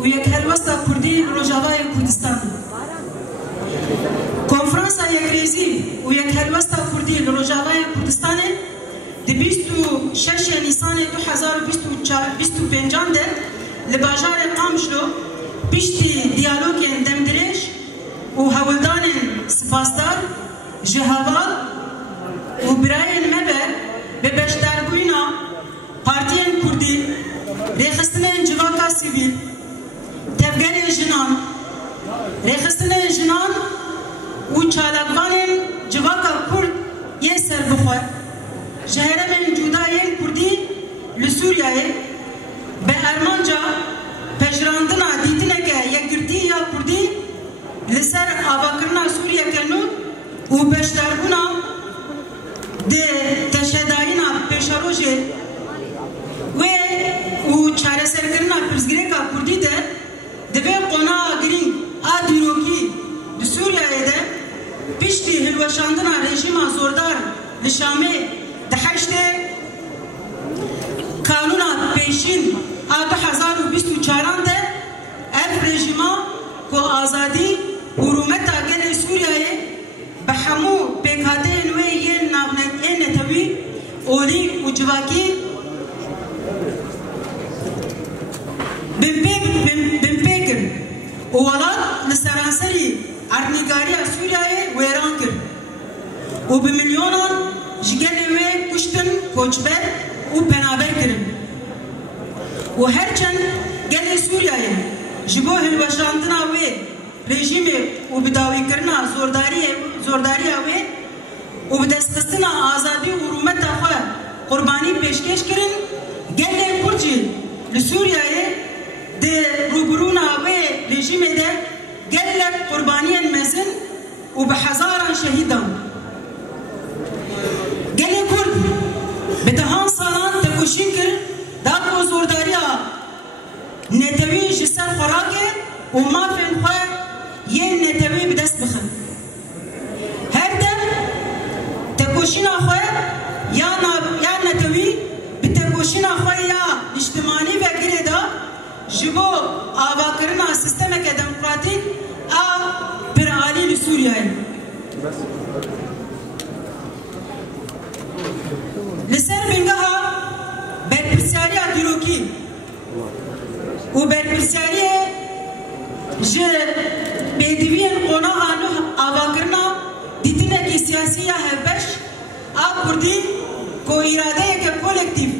و یک هلوستا کردی روجاوای کردستان کنفرانسا یک ریزی و یک هلوستا کردی روجاوای کردستان دی 26 نیسان 2025 ده لباجار قامشلو پشتی دیالوگین دمدرش و هولدان سپاسدار جهاوال و برایین مبر به بشداربوینا پارتین کردی ریخستن جواکا سیویل تفگل جنان ریخستن جنان و چالاکوان جواکا کرد یه سر بخور شهرمن جودای کردی لسوریای به ارمانجا پجراندنا دیدنه که یک گردی یا کردی لسر آواکرنا سوریه کنو و بشداربونا ده تشهداینا پیشاروژه و چاره سرگرنا پرزگیره که کردی ده دوی قونا گرین آدیروکی ده سوریه ده پیشتی هلوشاندنا رژیما زوردار لشامه ده حشته قانونا پیشین 2024 ده اف رژیما کو آزادی و رومتا گل سوریه به همو پیکاته نوی یه نتوی اولی و جواکی بمپیکر و ولاد لسرانسری ارنیگاری سوریه ویران کرد و به میلیونان جگل وی کشتن کوچبر و پنابر کرد و هرچند گل سوریه جبو هلوشاندنا وی رژیم و بداوی کرنا زورداری وی و بدستخستنا آزادی و رومت خواه قربانی پیشکش کرن گل کرجی لسوریه ده روبرونا وی رژیم ده گل قربانی مزن و به هزاران شهیدان گل کرد به دهان سالان تکوشی کرد داکو زورداریا نتوی جسر خوراکه و ما فین خواه یه نتوی بدست بخن هر دم تکوشینا خواه یا نتوی به تکوشینا خواه یا اجتماعی و گره دا جبو آواکرنا سیستم که دموکراتیک پر عالی لسوریه لسر بینگاه برپرسیاری دیروکی و برپرسیاری جه بیدیوین قونا آنو آواگرنا دیدینه که سیاسی هفبش کردی که اراده که کولکتیف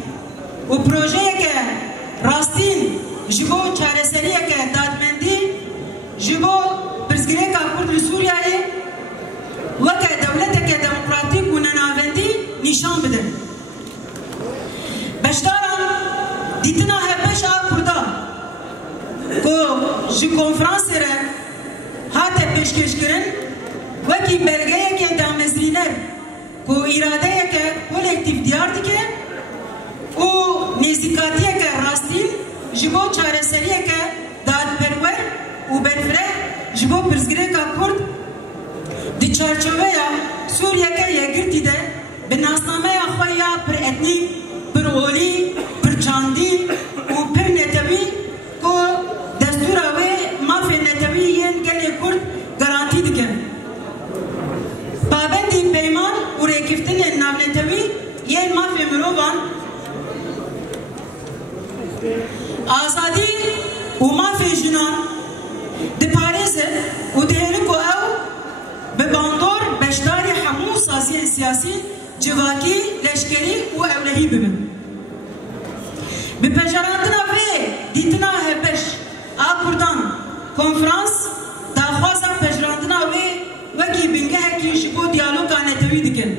و پروژه که راستین جبو چارسری که دادمندی جبو پرزگیره که کرد لسوریه و که دولت که دموکراتیک و نناوندی نشان بده بشداران دیتنا هبش کردا کو جی کنفرانس ره هات پیشکش کرن وکی بلگه که دامزرینر کو اراده که کولکتیف دیار دیگه و نزدیکاتی که راستین جبو چارسری که داد پرور و برفره جبو پرزگیره که کرد دی چارچوبه یا سوریه که یگرتی ده به ناسنامه خواه یا پر اتنیک پر اولی پر چاندی و پر نتوی که دستور اوه مافی نتوی ین گلی کرد گرانتی دکن پابندی پیمان و ریکفتن نام نتوی ین مافی مروبان آزادی و مافی جنان دی پاریزه و دی هلکو او به باندور بشداری همو سیاسی جواکی لشکری و اولهی ببین به پجراندنا وی دیتنا هبش کردان کنفرانس داخوازا پجراندنا وی وکی بینگه هکی جبو دیالوگا نتوی دکن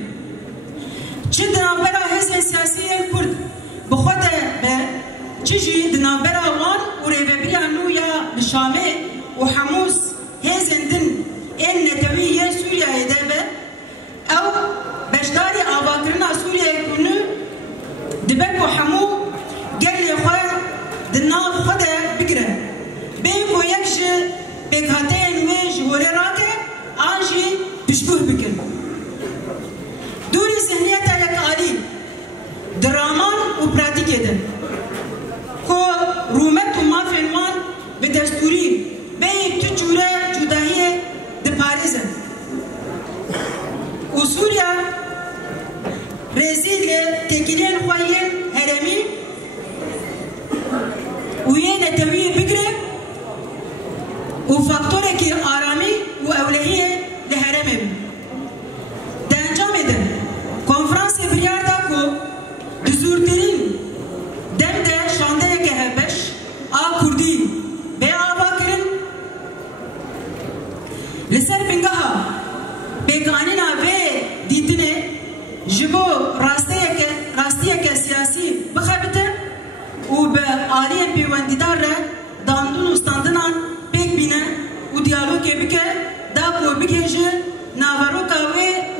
چه دنابرا حزب سیاسی کرد بخود به چیجی دنابرا وان و ریوبریا نو یا لشامه و حموس هزندن این نتوی یه سوریا ایده او بشداری آواکرنا سوریه کنو دبکو حمو گلی خواه دناف خود بگره بیگو یکش بگهاته نویج ولی راکه آنجی پشکوه بکن دوری ذهنیت یک عالی درامان و پراتیکه ده که رومت و مافین وان به جوری به تو جوره جدایی د پاریزه و سوریا رزیل تکیلین خواهین هرمی و یه نتوی بگره و فاکتوره که آرامی و اولهیه لهرمه ده انجام ده کنفرانس بریار دا کو دزورترین دم ده شانده که هبش آ کردی به آبا کرن لسر بنگاها بگانینا به دیتنه جبو راستیه که سیاسی بخبته و به آلیه پیوندیدار را داندون و ستاندنان بگ بینه و دیالوگ بکه دا کو بکهجه ناوروکا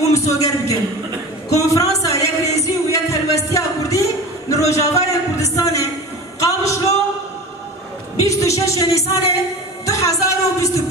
و مسوگر بکه کنفرانسا یک ریزی و یک هلوستی کردی نروجاوای کردستانه قامشلو 26 نیسان 2025